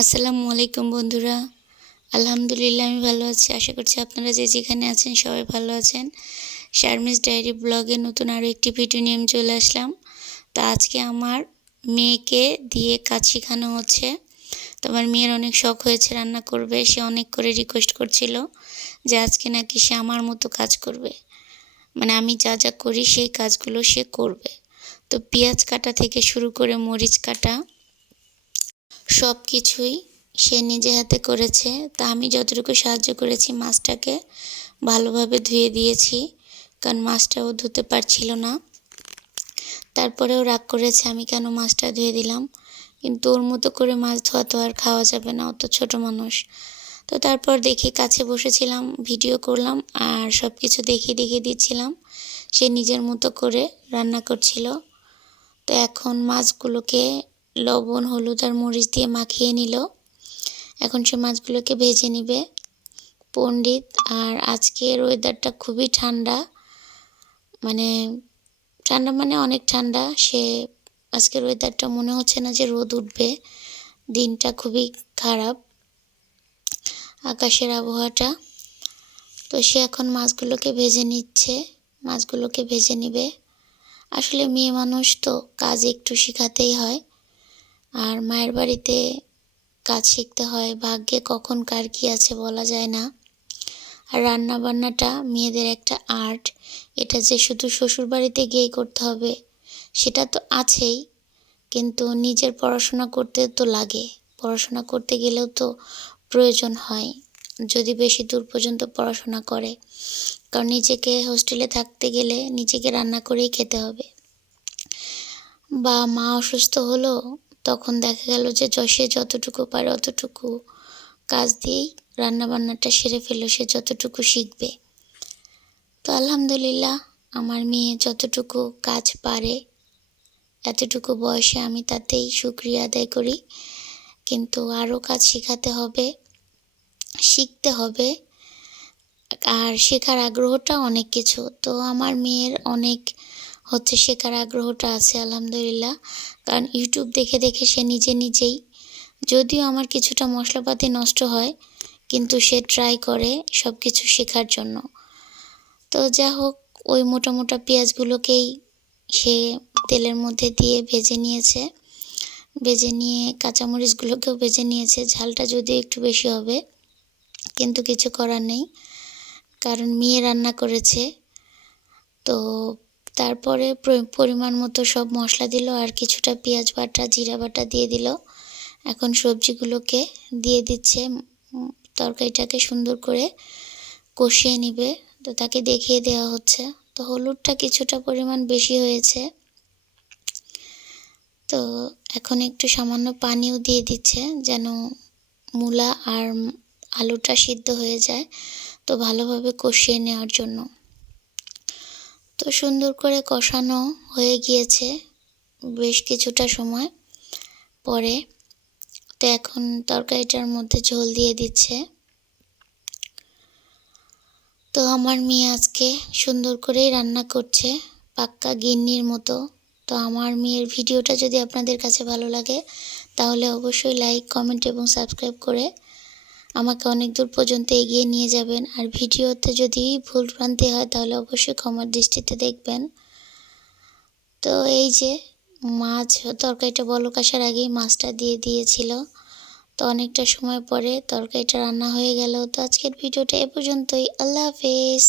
আসসালামু আলাইকুম বন্ধুরা। আলহামদুলিল্লাহ আমি ভালো আছি। আশা করছি আপনারা যে যেখানে আছেন সবাই ভালো আছেন। শারমিস ডায়েরি ব্লগে নতুন আরও একটি ভিডিও নিয়ে আমি চলে আসলাম। তো আজকে আমার মেয়েকে দিয়ে কাজ শেখানো হচ্ছে। তো আমার মেয়ের অনেক শখ হয়েছে রান্না করবে। সে অনেক করে রিকোয়েস্ট করছিল যে আজকে নাকি সে আমার মতো কাজ করবে, মানে আমি যা যা করি সেই কাজগুলো সে করবে। তো পেঁয়াজ কাটা থেকে শুরু করে মরিচ কাটা সব কিছুই সে নিজে হাতে করেছে। তা আমি যতটুকু সাহায্য করেছি, মাছটাকে ভালোভাবে ধুয়ে দিয়েছি, কারণ মাছটাও ধুতে পারছিল না। তারপরেও রাগ করেছে আমি কেন মাছটা ধুয়ে দিলাম, কিন্তু ওর মতো করে মাছ ধোয়া তো আর খাওয়া যাবে না, ও তো ছোটো মানুষ। তো তারপর দেখি কাছে বসেছিলাম, ভিডিও করলাম আর সব কিছু দেখিয়ে দিচ্ছিলাম। সে নিজের মতো করে রান্না করছিল। তো এখন মাছগুলোকে লবণ, হলুদ আর মরিচ দিয়ে মাখিয়ে নিল। এখন সে মাছগুলোকে ভেজে নিবে পণ্ডিত। আর আজকের ওয়েদারটা খুবই ঠান্ডা, মানে অনেক ঠান্ডা। আজকের ওয়েদারটা মনে হচ্ছে না যে রোদ উঠবে, দিনটা খুবই খারাপ আকাশের আবহাওয়াটা। তো সে এখন মাছগুলোকে ভেজে নিচ্ছে, মাছগুলোকে ভেজে নিবে। আসলে মেয়ে মানুষ তো কাজ একটু শেখাতেই হয়, আর মায়ের বাড়িতে কাজ শিখতে হয়। ভাগ্যে কখন কার কী আছে বলা যায় না। আর রান্না বান্নাটা মেয়েদের একটা আর্ট। এটা যে শুধু শ্বশুর বাড়িতে গিয়েই করতে হবে সেটা তো আছেই, কিন্তু নিজের পড়াশোনা করতে তো লাগে। পড়াশোনা করতে গেলেও তো প্রয়োজন হয়, যদি বেশি দূর পর্যন্ত পড়াশোনা করে। কারণ নিজেকে হোস্টেলে থাকতে গেলে নিজেকে রান্না করেই খেতে হবে। বা মা অসুস্থ হলো, তখন দেখা গেল যে সে যতটুকু পারে অতটুকু কাজ দিয়েই রান্নাবান্নাটা সেরে ফেললো, সে যতটুকু শিখবে। তো আলহামদুলিল্লাহ আমার মেয়ে যতটুকু কাজ পারে, এতটুকু বয়সে আমি তাতেই শুকরিয়া আদায় করি। কিন্তু আরও কাজ শেখাতে হবে, শিখতে হবে। আর শেখার আগ্রহটা অনেক কিছু। তো আমার মেয়ের অনেক শেখার আগ্রহটা আছে আলহামদুলিল্লাহ। কারণ ইউটিউব দেখে সে নিজেই, যদিও আমার কিছুটা মশলাপাতি নষ্ট হয়, কিন্তু সে ট্রাই করে সব কিছু শেখার জন্য। তো যা হোক, ওই মোটা পেঁয়াজগুলোকেই সে তেলের মধ্যে দিয়ে ভেজে নিয়েছে। ভেজে নিয়ে কাঁচামরিচগুলোকেও ভেজে নিয়েছে। ঝালটা যদিও একটু বেশি হবে, কিন্তু কিছু করার নেই, কারণ মেয়ে রান্না করেছে। তো তারপরে পরিমাণ মতো সব মশলা দিল, আর কিছুটা পেঁয়াজ বাটা, জিরা বাটা দিয়ে দিল। এখন সবজিগুলোকে দিয়ে দিচ্ছে। তরকারিটাকে সুন্দর করে কষিয়ে নিবে। তো তাকে দেখিয়ে দেওয়া হচ্ছে। তো হলুদটা কিছুটা পরিমাণ বেশি হয়েছে, তো এখন একটু সামান্য পানিও দিয়ে দিচ্ছে যেন মূলা আর আলুটা সিদ্ধ হয়ে যায়, তো ভালোভাবে কষিয়ে নেওয়ার জন্য। তো সুন্দর করে কষানো হয়ে গিয়েছে বেশ কিছুটা সময় পরে। তো এখন তরকারিটার মধ্যে ঝোল দিয়ে দিচ্ছে। তো আমার মেয়ে আজকে সুন্দর করেই রান্না করছে, পাক্কা গিন্নির মতো। তো আমার মেয়ের ভিডিওটা যদি আপনাদের কাছে ভালো লাগে, তাহলে অবশ্যই লাইক, কমেন্ট এবং সাবস্ক্রাইব করে আমাকে অনেক দূর পর্যন্ত এগিয়ে নিয়ে যাবেন। আর ভিডিওতে যদি ভুল ভ্রান্তি হয় তাহলে অবশ্যই ক্ষমার দৃষ্টিতে দেখবেন। তো এই যে মাছ তরকারিটা বলক আসার আগেই মাছটা দিয়ে দিয়েছিল। তো অনেকটা সময় পরে তরকারিটা রান্না হয়ে গেল। তো আজকের ভিডিওটা এ পর্যন্তই। আল্লাহ হাফেজ।